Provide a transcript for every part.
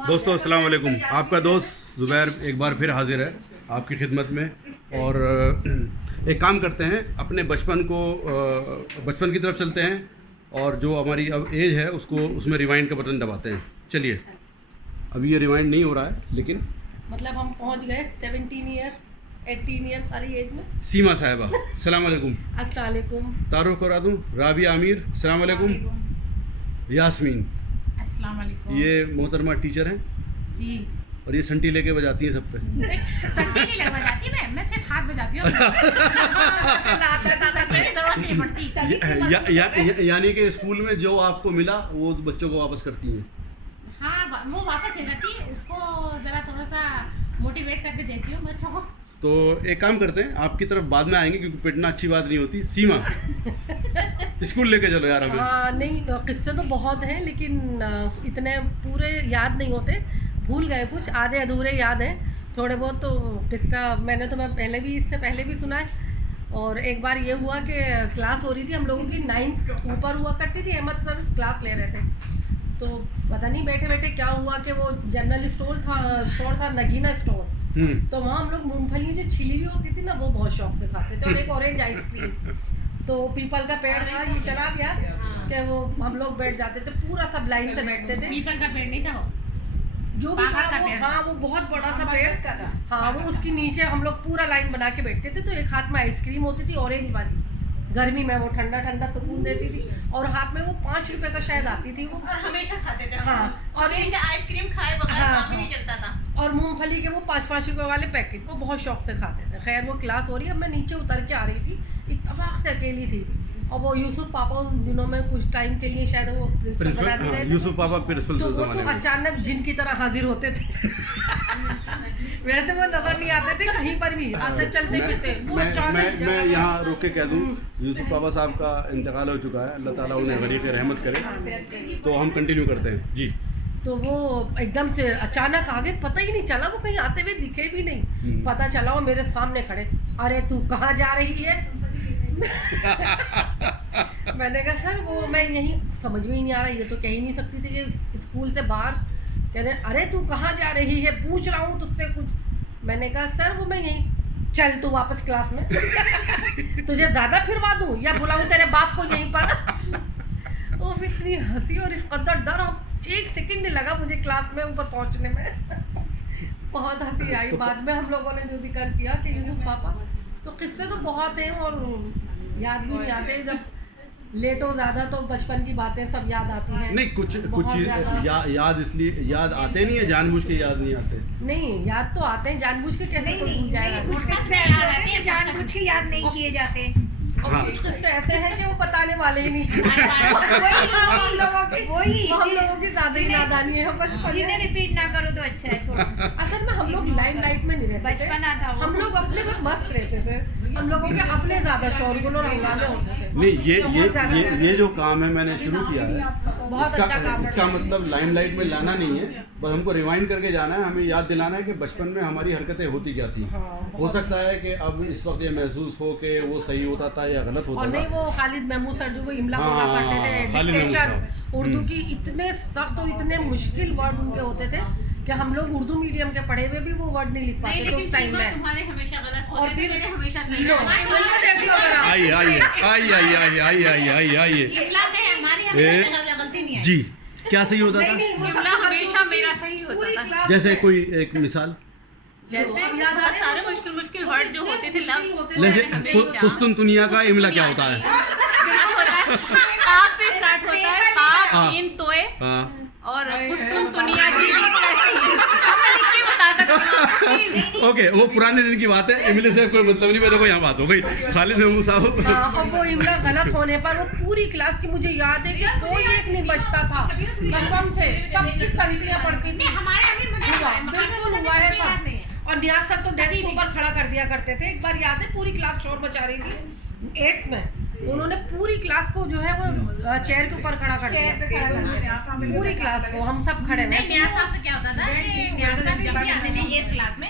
दोस्तों अस्सलाम वालेकुम। आपका दोस्त ज़ुबैर एक बार फिर हाजिर है आपकी खिदमत में। और एक काम करते हैं, अपने बचपन की तरफ चलते हैं और जो हमारी अब एज है उसको उसमें रिवाइंड का बटन दबाते हैं। चलिए, अभी ये रिवाइंड नहीं हो रहा है लेकिन मतलब हम पहुंच गए 17 ईयर 18 ईयर सारी एज में। सीमा साहिबा सलाम वालेकुम। अस्सलाम वालेकुम। तारुफ करा दूँ, राबिया आमिर सलाम वालेकुम। यास्मीन अस्सलाम वालेकुम। ये मोहतरमा टीचर हैं जी। और ये संटी लेके बजाती हैं सब पे। संटी नहीं लग बजाती मैं सिर्फ हाथ बजाती हूँ। संटी की जरूरत नहीं पड़ती। यानी कि स्कूल में जो आपको मिला वो बच्चों को वापस करती हैं। हाँ, वो वापस दे जाती है, उसको जरा थोड़ा सा मोटिवेट करके देती हूँ बच्चों को। तो एक काम करते हैं, आपकी तरफ बाद में आएंगे क्योंकि पिटना अच्छी बात नहीं होती। सीमा स्कूल लेके चलो यार हमें। हाँ नहीं, किस्से तो बहुत हैं लेकिन इतने पूरे याद नहीं होते, भूल गए कुछ, आधे अधूरे याद हैं थोड़े बहुत। तो किस्सा मैंने तो मैं इससे पहले भी सुना है। और एक बार ये हुआ कि क्लास हो रही थी हम लोगों की, 9th ऊपर हुआ करती थी, अहमद सर क्लास ले रहे थे। तो पता नहीं बैठे बैठे क्या हुआ कि वो जनरल स्टोर था नगीना स्टोर। तो वहाँ हम लोग मूंगफली जो छिली हुई होती थी ना वो बहुत शौक से खाते थे, और एक ऑरेंज आइसक्रीम। तो पीपल का पेड़ था, ये चला गया कि वो हम लोग बैठ जाते थे, पूरा सब लाइन से बैठते थे। पीपल का पेड़ नहीं था वो, जो भी था वो, हाँ वो बहुत बड़ा सा पेड़, हाँ वो उसके नीचे हम लोग पूरा लाइन बना के बैठते थे। तो एक हाथ में आइसक्रीम होती थी ऑरेंज वाली, गर्मी में वो ठंडा ठंडा सुकून देती थी, और हाथ में वो 5 रुपए का शायद आती थी वो, और हमेशा खाते थे। हाँ, और हमेशा आइसक्रीम खाए बगैर काम ही नहीं चलता था। और मूंगफली के वो 5-5 रुपए वाले पैकेट वो बहुत शौक से खाते थे। खैर वो क्लास हो रही है, अब मैं नीचे उतर के आ रही थी, इत्तेफाक से अकेली थी। और वो यूसुफ पापा उन दिनों में कुछ टाइम के लिए शायद वो प्रिंसिपल बना दिए थे। यूसुफ पापा प्रिंसिपल तो वो तो अचानक जिन की तरह हाजिर होते थे। वैसे वो नजर नहीं आते थे कहीं पर भी, आते चलते फिरते वो अचानक। मैं यहाँ रोक के कह दूँ, यूसुफ पापा साहब का इंतकाल हो चुका है, अल्लाह ताला उन्हें गरीक रहमत करे। तो हम कंटिन्यू करते हैं जी। तो वो एकदम से अचानक आगे, पता ही नहीं चला, वो कहीं आते हुए दिखे भी नहीं। पता चला वो मेरे सामने खड़े, अरे तू कहाँ जा रही है? मैंने कहा सर वो मैं यहीं, समझ में ही नहीं आ रहा, ये तो कह ही नहीं सकती थी कि स्कूल से बाहर। कह रहे अरे तू कहाँ जा रही है, पूछ रहा हूँ तुझसे कुछ। मैंने कहा सर वो मैं यहीं, चल तू वापस क्लास में। तुझे ज़्यादा फिरवा दूँ या बुलाऊँ तेरे बाप को यहीं पर? वो इतनी हंसी और इस कदर डर, 1 सेकंड नहीं लगा मुझे क्लास में ऊपर पहुंचने में। बहुत हंसी आई। बाद में हम लोगों ने जो जिक्र किया कि यूसुफ पापा, तो किस्से तो बहुत हैं और याद भी नहीं आते। जब लेटो ज़्यादा तो बचपन की बातें सब याद आती हैं। नहीं, कुछ याद इसलिए याद आते नहीं है, जानबूझ के याद नहीं आते। नहीं, याद तो आते हैं, जानबूझ के कैसे कोई भूल जाएगा? जानबूझ के याद नहीं किए जाते। और कुछ किस्से ऐसे हैं कि वो बताने वाले ही नहीं। हम लोगों की ज़्यादा ही नादानी है बचपन। जिन्हें रिपीट ना करो तो अच्छा है, छोड़ो। असल में हम लोग लाइमलाइट में नहीं रहते थे, बचपना था वो। हम लोग अपने में मस्त रहते थे। हम लोगों के अपने ज़्यादा शोरगुल और हंगामे होते थे। नहीं, ये जो काम है मैंने शुरू किया है, बहुत अच्छा काम है। इसका मतलब लाइमलाइट में लाना नहीं है, बस हमको रिवाइंड करके जाना है, हमें याद दिलाना है कि बचपन में हमारी हरकतें होती क्या थी। हो सकता है कि अब इस वक्त ये महसूस हो कि वो सही होता था या गलत होता था। और नहीं, वो खालिद महमूद सर जो वो इमला बोला करते थे, डिक्टेशन उर्दू की, इतने सख्त और इतने मुश्किल वर्ड उनके होते थे कि हम लोग उर्दू मीडियम के पढ़े हुए भी वो वर्ड नहीं लिख पाते थे उस टाइम में। तुम्हारे हमेशा गलत और होते थे, फिर मेरे हमेशा सही लो, होते देख लो जरा। आइए गलती नहीं है जी। क्या सही होता था? इमला हमेशा मेरा सही होता था। जैसे कोई एक मिसाल, जैसे बहुत सारे मुश्किल वर्ड जो होते थे, लफ्ज जैसे तुस्तुन दुनिया का इमला क्या होता है? काफ से स्टार्ट होता है, काफ इन तोए और पुस्तुन दुनिया की बता सकती हूँ। ओके, वो पुराने दिन की बात है, इमली से कोई मतलब नहीं। मेरे को यहाँ बात हो गई खालिद महमूद साहब। और वो इमला गलत होने पर वो पूरी क्लास की, मुझे याद है कि कोई एक नहीं बचता था, कसम से सबकी संटियाँ पड़ती थी। बिल्कुल हुआ है सब। और नियाज सर तो डेस्क के ऊपर खड़ा कर दिया करते थे। एक बार याद है, पूरी क्लास शोर मचा रही थी 8th में, उन्होंने पूरी क्लास को जो है वो चेयर के ऊपर खड़ा कर दिया, पूरी क्लास को, हम सब खड़े हैं। न्याज साहब तो क्या होता था कि न्याज साहब जब भी आते थे 8th क्लास में,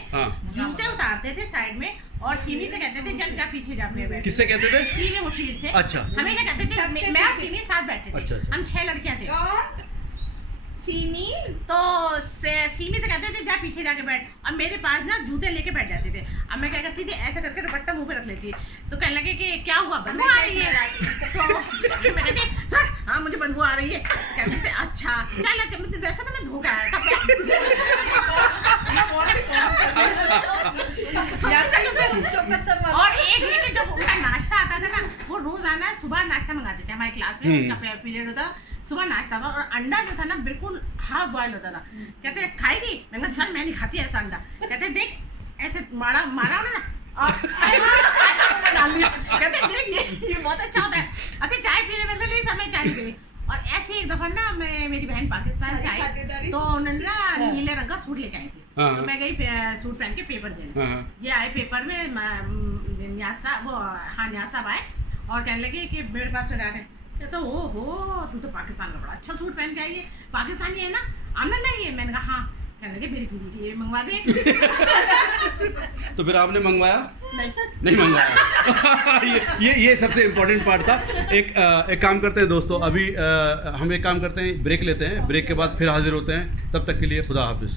जूते उतारते थे साइड में और सीमी से कहते थे चल जा पीछे जा अपने बैठ। किससे कहते थे? सीमी मुशीर से। अच्छा। हमें क्या कहते थे, मैं और सीमी साथ बैठते थे। अच्छा। हम 6 लड़कियां थे। सीमी तो सीमी से कहते थे जा पीछे जाके बैठ, अब मेरे पास ना जूते लेके बैठ जाते थे। अब मैं क्या करती थी, ऐसा करके दुपट्टा मुंह पे रख लेती। तो कहने लगे कि क्या हुआ, बदबू आ रही है? तो मैं कहती सर हाँ मुझे बदबू आ रही है। कहते थे अच्छा चल, वैसे तो मैं धो के आया था। और एक ये कि जब उनका नाश्ता आता था ना, वो रोजाना सुबह नाश्ता मंगाते थे हमारी क्लास में। उनका पीरियड होता, सुबह नाश्ता था, और अंडा जो था ना बिल्कुल हाफ बॉयल होता था। कहते खाएगी? मैंने कहा सर मैं नहीं खाती ऐसा अंडा। कहते देख ऐसे मारा उन्होंने ना और डाल दिया। कहते देख ये बहुत अच्छा होता है। अच्छा चाय पीने में नहीं सर मैं चाय नहीं पीनी। और ऐसे एक दफा ना मेरी बहन पाकिस्तान से आई, तो उन्होंने ना नीले रंग का सूट लेके आई थी। तो मैं गई सूट पहन के पेपर देने। ये आए पेपर में न्यास साहब आए और कहने लगे कि मेरे पास लगा के, कहते ओहो तू तो पाकिस्तान का बड़ा अच्छा सूट पहन के आई है, पाकिस्तानी है ना, आमना नहीं है? मैंने कहा हाँ। कहने लगे मेरी बीवी के लिए मंगवा दे। तो फिर आपने मंगवाया? नहीं मंगवाया। ये सबसे इम्पोर्टेंट पार्ट था। एक काम करते हैं दोस्तों, अभी हम एक काम करते हैं, ब्रेक लेते हैं, ब्रेक के बाद फिर हाजिर होते हैं। तब तक के लिए खुदा हाफिज़।